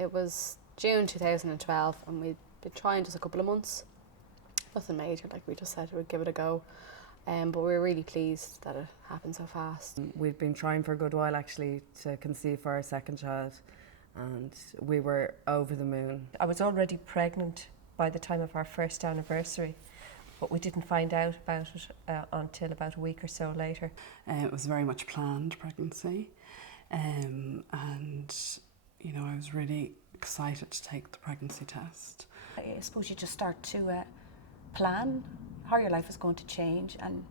It was June 2012 and we'd been trying just a couple of months. Nothing major, like we just said we'd give it a go. But we were really pleased that it happened so fast. We'd been trying for a good while actually to conceive for our second child, and we were over the moon. I was already pregnant by the time of our first anniversary, but we didn't find out about it until about a week or so later. It was a very much planned pregnancy, and you know, I was really excited to take the pregnancy test. I suppose you just start to plan how your life is going to change and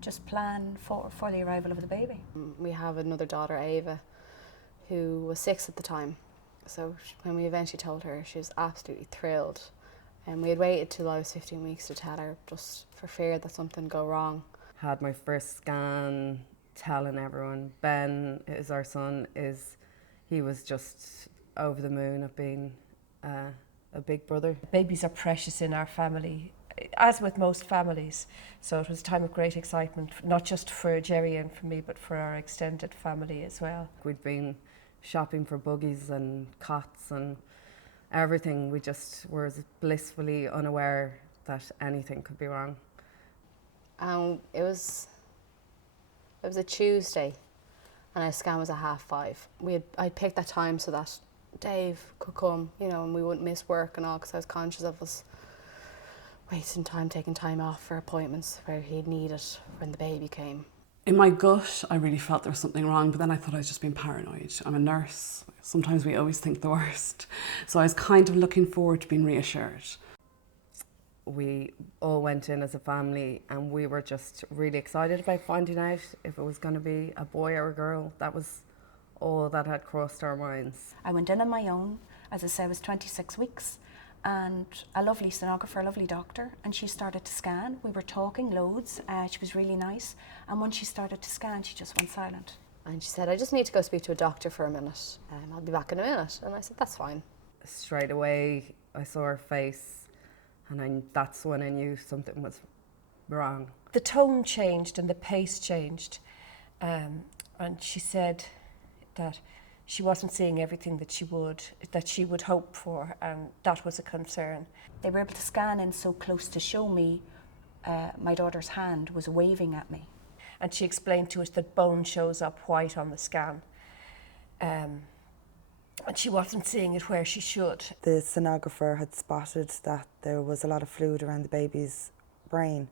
just plan for the arrival of the baby. We have another daughter, Ava, who was 6 at the time. So when we eventually told her, she was absolutely thrilled. And we had waited till I was 15 weeks to tell her, just for fear that something would go wrong. Had my first scan, telling everyone. Ben is our son, he was just over the moon of being a big brother. Babies are precious in our family, as with most families. So it was a time of great excitement, not just for Jerry and for me, but for our extended family as well. We'd been shopping for buggies and cots and everything. We just were blissfully unaware that anything could be wrong. It was a Tuesday and our scan was at 5:30. I picked that time so that Dave could come, you know, and we wouldn't miss work and all, because I was conscious of us wasting time, taking time off for appointments where he'd need it when the baby came. In my gut, I really felt there was something wrong, but then I thought I was just being paranoid. I'm a nurse. Sometimes we always think the worst. So I was kind of looking forward to being reassured. We all went in as a family and we were just really excited about finding out if it was going to be a boy or a girl. That was all that had crossed our minds. I went in on my own. As I said, I was 26 weeks. And a lovely sonographer, a lovely doctor, and she started to scan. We were talking loads, she was really nice, and when she started to scan, she just went silent. And she said, I just need to go speak to a doctor for a minute, I'll be back in a minute. And I said, that's fine. Straight away, I saw her face, and that's when I knew something was wrong. The tone changed and the pace changed, and she said that she wasn't seeing everything that she would hope for, and that was a concern. They were able to scan in so close to show me my daughter's hand was waving at me. And she explained to us that bone shows up white on the scan, and she wasn't seeing it where she should. The sonographer had spotted that there was a lot of fluid around the baby's brain,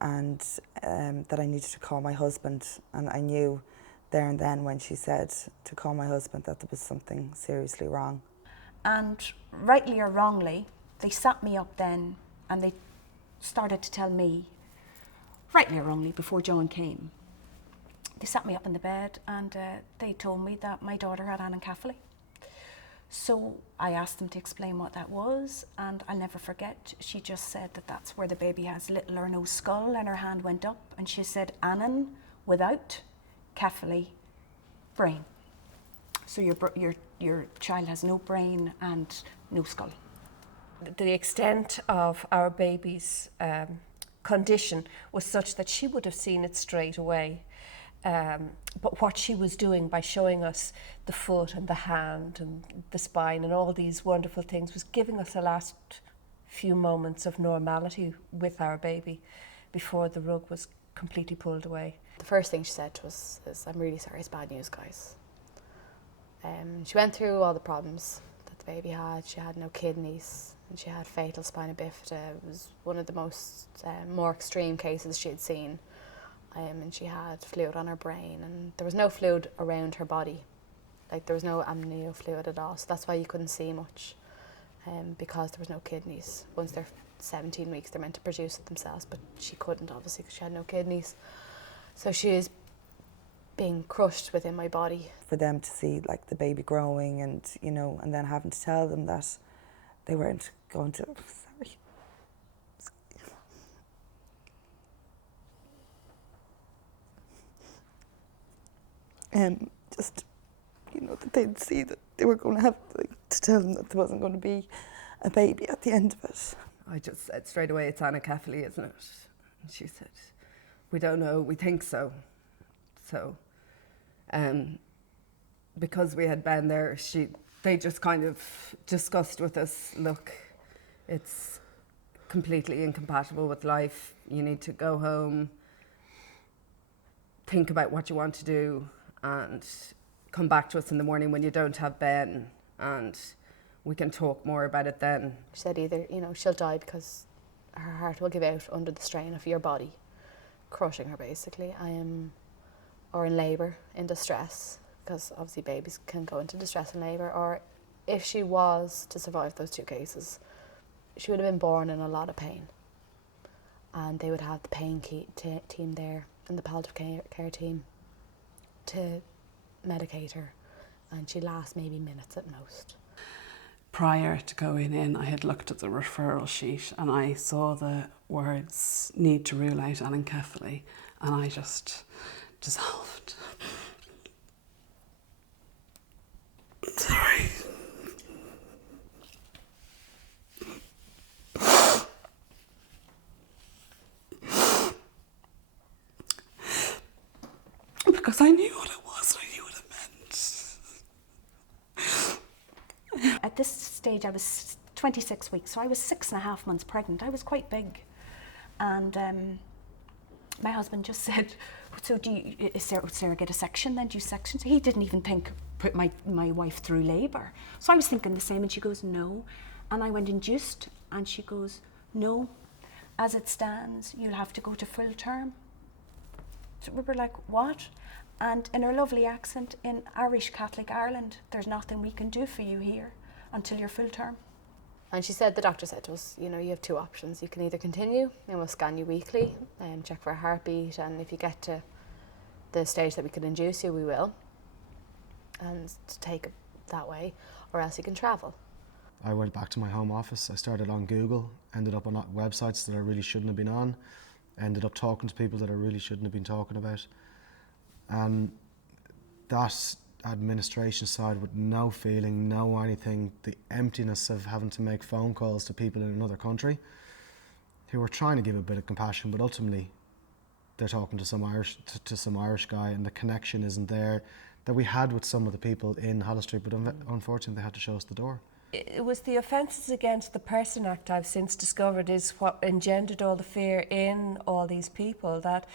and that I needed to call my husband, and I knew there and then when she said to call my husband that there was something seriously wrong. And rightly or wrongly, they sat me up then and they started to tell me, rightly or wrongly, before John came, they sat me up in the bed and they told me that my daughter had anencephaly. So I asked them to explain what that was, and I'll never forget, she just said that that's where the baby has little or no skull, and her hand went up and she said, anen without cephaly, brain. So your child has no brain and no skull. The extent of our baby's condition was such that she would have seen it straight away. But what she was doing by showing us the foot and the hand and the spine and all these wonderful things was giving us the last few moments of normality with our baby before the rug was completely pulled away. The first thing she said to us is, I'm really sorry, it's bad news, guys. She went through all the problems that the baby had. She had no kidneys and she had fatal spina bifida. It was one of the most more extreme cases she had seen. And she had fluid on her brain and there was no fluid around her body. Like there was no amnio fluid at all, so that's why you couldn't see much, because there was no kidneys. Once they're 17 weeks they're meant to produce it themselves, but she couldn't obviously because she had no kidneys. So she is being crushed within my body. For them to see like the baby growing and, you know, and then having to tell them that they weren't going to, just, you know, that they'd see that they were going to have to tell them that there wasn't going to be a baby at the end of it. I just said straight away, it's anencephaly, isn't it? And she said, we don't know, we think so. So, because we had Ben there, she they just kind of discussed with us, look, it's completely incompatible with life. You need to go home, think about what you want to do, and come back to us in the morning when you don't have Ben, and we can talk more about it then. She said either, you know, she'll die because her heart will give out under the strain of your body, crushing her basically, or in labour, in distress, because obviously babies can go into distress in labour, or if she was to survive those two cases, she would have been born in a lot of pain. And they would have the pain team there and the palliative care team to medicate her, and she'd last maybe minutes at most. Prior to going in, I had looked at the referral sheet and I saw the words need to rule out anencephaly, and I just dissolved. Sorry. Because I knew what it was, I knew what it meant. At this stage, I was 26 weeks, so I was 6.5 months pregnant. I was quite big. And my husband just said, so is Sarah get a section then? Do you section? So he didn't even put my wife through labour. So I was thinking the same, and she goes, no. And I went induced, and she goes, no. As it stands, you'll have to go to full term. So we were like, what? And in her lovely accent, in Irish Catholic Ireland, there's nothing we can do for you here until you're full term. And she said, the doctor said to us, you know, you have two options. You can either continue, and we'll scan you weekly and check for a heartbeat, and if you get to the stage that we can induce you, we will, and to take it that way, or else you can travel. I went back to my home office. I started on Google, ended up on websites that I really shouldn't have been on, ended up talking to people that I really shouldn't have been talking about. And that administration side with no feeling, no anything, the emptiness of having to make phone calls to people in another country who are trying to give a bit of compassion, but ultimately they're talking to some Irish guy, and the connection isn't there that we had with some of the people in Hollis Street, but unfortunately they had to show us the door. It was the Offences Against the Person Act, I've since discovered, is what engendered all the fear in all these people, that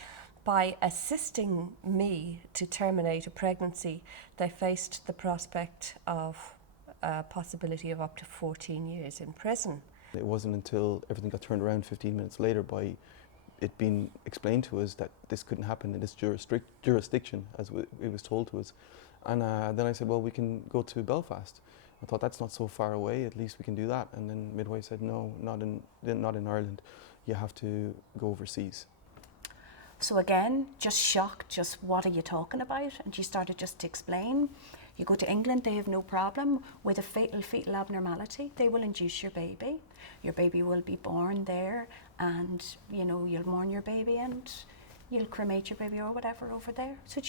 by assisting me to terminate a pregnancy, they faced the prospect of a possibility of up to 14 years in prison. It wasn't until everything got turned around 15 minutes later by it being explained to us that this couldn't happen in this jurisdiction, as it was told to us. And then I said, well, we can go to Belfast. I thought, that's not so far away, at least we can do that. And then midwife said, no, not in Ireland. You have to go overseas. So again, just shocked, just what are you talking about? And she started just to explain. You go to England, they have no problem with a fetal abnormality. They will induce your baby. Your baby will be born there, and you know, you'll mourn your baby and you'll cremate your baby or whatever over there. So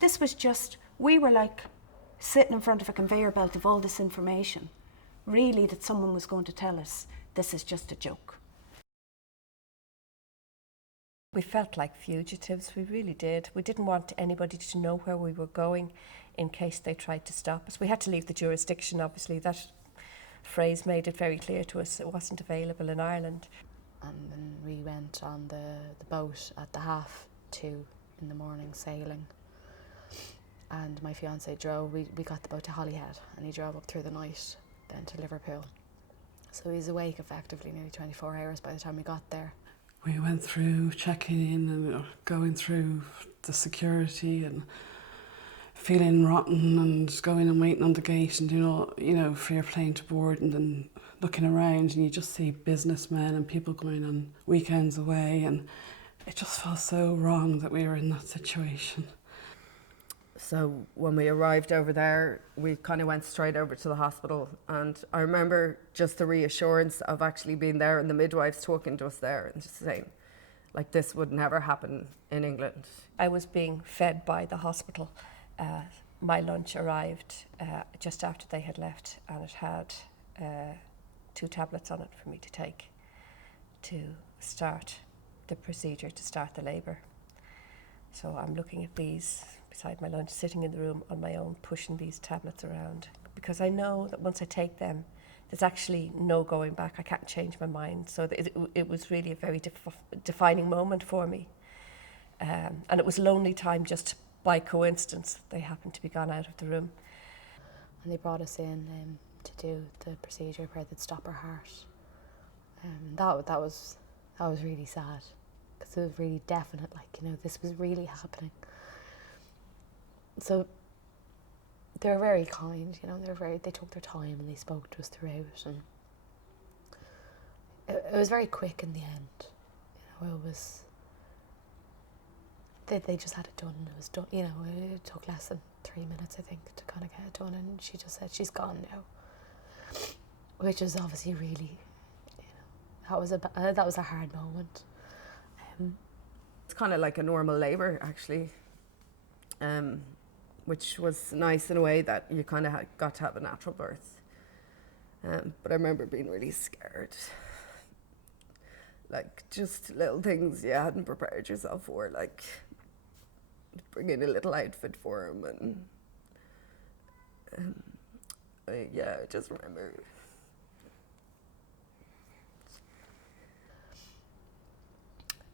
this was just, we were like sitting in front of a conveyor belt of all this information, really, that someone was going to tell us this is just a joke. We felt like fugitives, we really did. We didn't want anybody to know where we were going in case they tried to stop us. We had to leave the jurisdiction, obviously. That phrase made it very clear to us it wasn't available in Ireland. And then we went on the boat at the 2:30 in the morning, sailing. And my fiancé drove, we got the boat to Holyhead, and he drove up through the night, then to Liverpool. So he was awake effectively nearly 24 hours by the time we got there. We went through checking in and going through the security and feeling rotten, and going and waiting on the gate and you know, for your plane to board, and then looking around and you just see businessmen and people going on weekends away, and it just felt so wrong that we were in that situation. So when we arrived over there, we kind of went straight over to the hospital, and I remember just the reassurance of actually being there and the midwives talking to us there and just saying, like, this would never happen in England. I was being fed by the hospital. My lunch arrived just after they had left, and it had 2 tablets on it for me to take to start the procedure, to start the labour. So I'm looking at these beside my lunch, sitting in the room on my own, pushing these tablets around, because I know that once I take them, there's actually no going back. I can't change my mind. So it was really a very defining moment for me. And it was lonely time just by coincidence. They happened to be gone out of the room. And they brought us in to do the procedure where they'd stop her heart. That was really sad, because it was really definite, like, you know, this was really happening. So they were very kind, you know, they took their time and they spoke to us throughout, and it was very quick in the end. You know, it was, they just had it done. It was done, you know, it took less than 3 minutes, I think, to kind of get it done, and she just said she's gone now, which was obviously really, you know, that was a hard moment. It's kind of like a normal labour, actually, which was nice in a way that you kind of got to have a natural birth. But I remember being really scared. Like, just little things you hadn't prepared yourself for, like bringing a little outfit for him, and I just remember.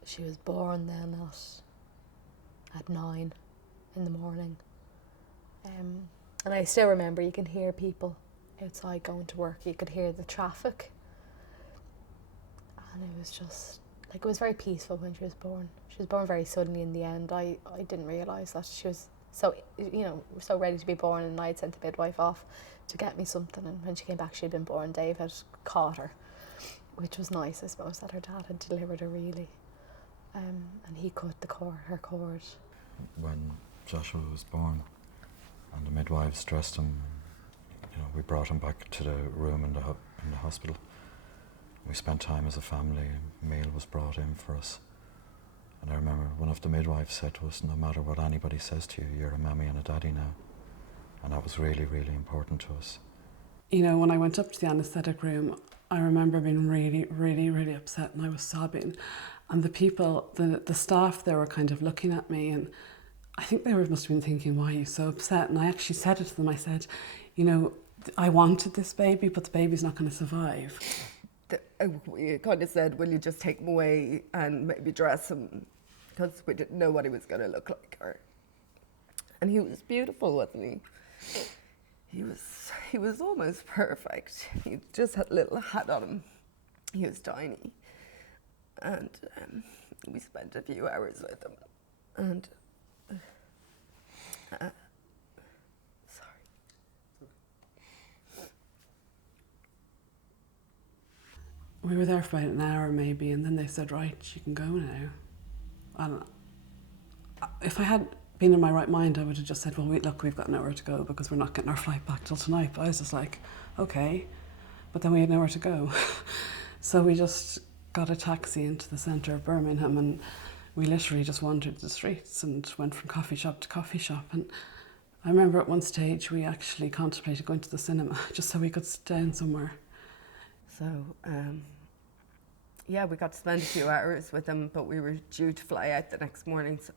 She was born then at 9 in the morning. And I still remember, you can hear people outside going to work. You could hear the traffic. And it was just, like, it was very peaceful when she was born. She was born very suddenly in the end. I didn't realise that she was so, you know, so ready to be born, and I had sent the midwife off to get me something, and when she came back she'd been born. David caught her, which was nice, I suppose, that her dad had delivered her really. And he cut her cord. When Joshua was born and the midwives dressed him, you know, we brought him back to the room in the hospital. We spent time as a family. A meal was brought in for us. And I remember one of the midwives said to us, no matter what anybody says to you, you're a mammy and a daddy now. And that was really, really important to us. You know, when I went up to the anaesthetic room, I remember being really, really, really upset, and I was sobbing. And the people, the staff, they were kind of looking at me, and I think they must have been thinking, why are you so upset? And I actually said it to them. I said, you know, I wanted this baby, but the baby's not going to survive. We kind of said, will you just take him away and maybe dress him? Because we didn't know what he was going to look like. And he was beautiful, wasn't he? He was almost perfect. He just had a little hat on him. He was tiny. And we spent a few hours with him. And sorry. We were there for about an hour maybe, and then they said, right, you can go now. And if I had been in my right mind, I would have just said, well, look, we've got nowhere to go because we're not getting our flight back till tonight. But I was just like, okay. But then we had nowhere to go. So we just got a taxi into the centre of Birmingham, and we literally just wandered the streets and went from coffee shop to coffee shop. And I remember at one stage we actually contemplated going to the cinema just so we could sit down somewhere. So, yeah, we got to spend a few hours with him, but we were due to fly out the next morning, so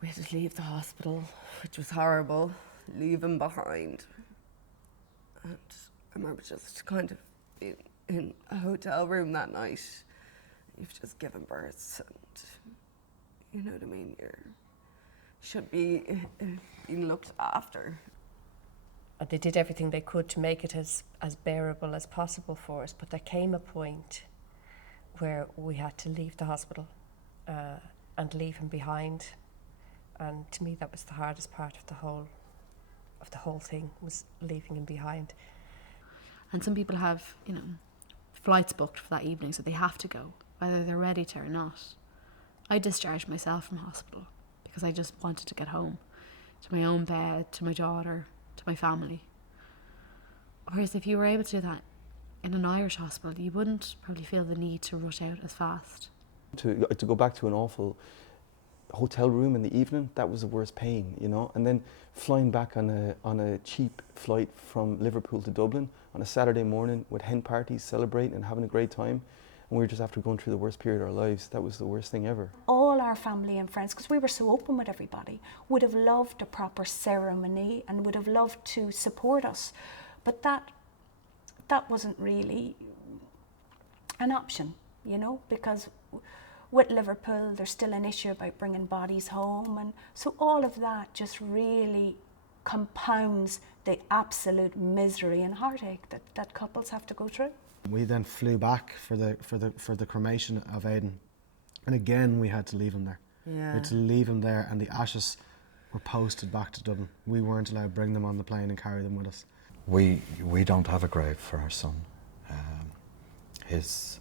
we had to leave the hospital, which was horrible, leave him behind. And I remember just kind of being in a hotel room that night. You've just given birth, and you know what I mean, you should be being looked after. They did everything they could to make it as bearable as possible for us, but there came a point where we had to leave the hospital and leave him behind. And to me, that was the hardest part of the whole thing, was leaving him behind. And some people have, you know, flights booked for that evening, so they have to go, whether they're ready to or not. I discharged myself from hospital because I just wanted to get home, to my own bed, to my daughter, to my family. Whereas if you were able to do that in an Irish hospital, you wouldn't probably feel the need to rush out as fast. To go back to an awful hotel room in the evening, that was the worst pain, you know. And then flying back on a cheap flight from Liverpool to Dublin on a Saturday morning with hen parties, celebrating and having a great time. and we were just after going through the worst period of our lives. That was the worst thing ever. All our family and friends, because we were so open with everybody, would have loved a proper ceremony and would have loved to support us. But that wasn't really an option, you know, because with Liverpool there's still an issue about bringing bodies home, and so all of that just really compounds the absolute misery and heartache that couples have to go through. We then flew back for the cremation of Aidan, and again we had to leave him there. Yeah. We had to leave him there, and the ashes were posted back to Dublin. We weren't allowed to bring them on the plane and carry them with us. We don't have a grave for our son. His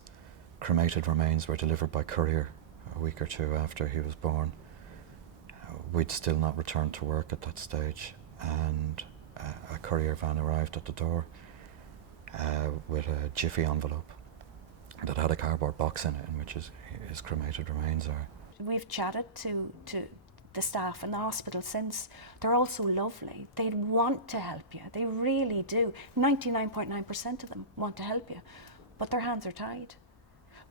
cremated remains were delivered by courier a week or two after he was born. We'd still not returned to work at that stage, and a courier van arrived at the door with a jiffy envelope that had a cardboard box in it in which his cremated remains are. We've chatted to the staff in the hospital since. They're all so lovely. They want to help you. They really do. 99.9% of them want to help you, but their hands are tied.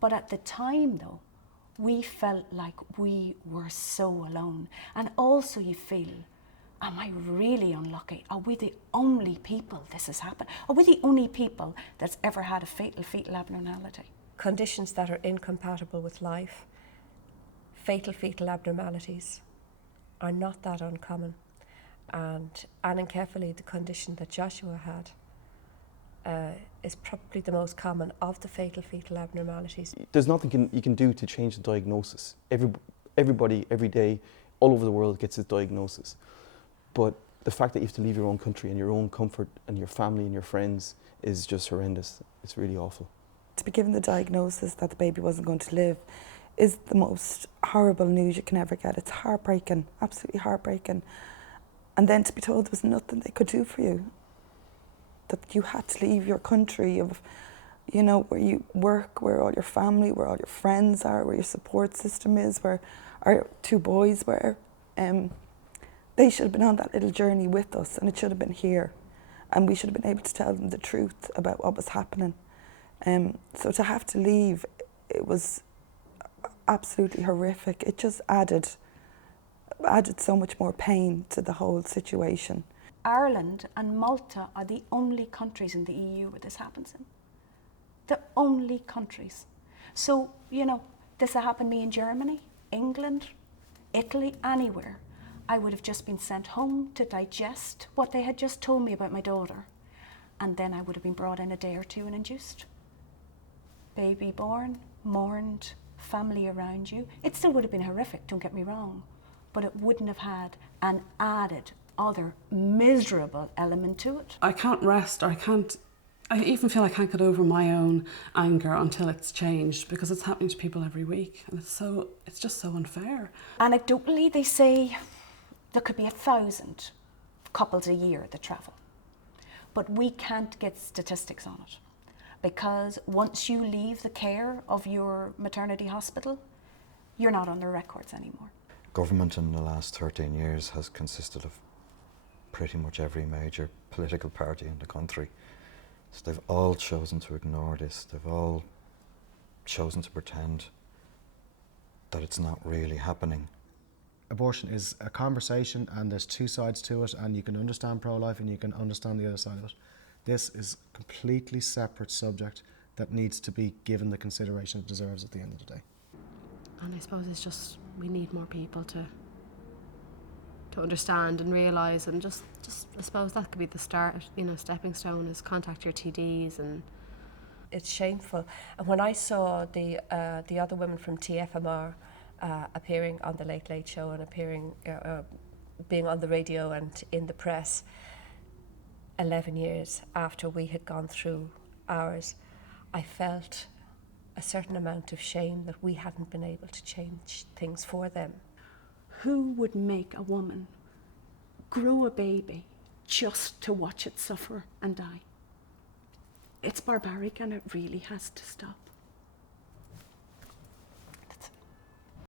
But at the time, though, we felt like we were so alone. And also you feel, am I really unlucky? Are we the only people this has happened? Are we the only people that's ever had a fetal abnormality? Conditions that are incompatible with life, fetal abnormalities, are not that uncommon. And anencephaly, the condition that Joshua had, is probably the most common of the fetal abnormalities. There's nothing you can do to change the diagnosis. Everybody, every day, all over the world gets this diagnosis. But the fact that you have to leave your own country and your own comfort and your family and your friends is just horrendous. It's really awful. To be given the diagnosis that the baby wasn't going to live is the most horrible news you can ever get. It's heartbreaking, absolutely heartbreaking. And then to be told there was nothing they could do for you, that you had to leave your country of, you know, where you work, where all your family, where all your friends are, where your support system is, where our two boys were. They should have been on that little journey with us, and it should have been here. And we should have been able to tell them the truth about what was happening. So to have to leave, it was absolutely horrific. It just added so much more pain to the whole situation. Ireland and Malta are the only countries in the EU where this happens in. The only countries. So, you know, this had happened to me in Germany, England, Italy, anywhere. I would have just been sent home to digest what they had just told me about my daughter. And then I would have been brought in a day or two and induced. Baby born, mourned, family around you. It still would have been horrific, don't get me wrong, but it wouldn't have had an added other miserable element to it. I can't rest, or I even feel I can't get over my own anger until it's changed, because it's happening to people every week, and it's just so unfair. Anecdotally, they say there could be 1,000 couples a year that travel, but we can't get statistics on it, because once you leave the care of your maternity hospital, you're not on their records anymore. Government in the last 13 years has consisted of pretty much every major political party in the country. So they've all chosen to ignore this. They've all chosen to pretend that it's not really happening. Abortion is a conversation, and there's two sides to it, and you can understand pro-life and you can understand the other side of it. This is a completely separate subject that needs to be given the consideration it deserves at the end of the day. And I suppose it's just, we need more people to understand and realise, and just I suppose that could be the start, you know, stepping stone is contact your TDs. And it's shameful. And when I saw the other women from TFMR appearing on the Late Late Show and appearing, being on the radio and in the press 11 years after we had gone through ours, I felt a certain amount of shame that we hadn't been able to change things for them. Who would make a woman grow a baby just to watch it suffer and die? It's barbaric, and it really has to stop.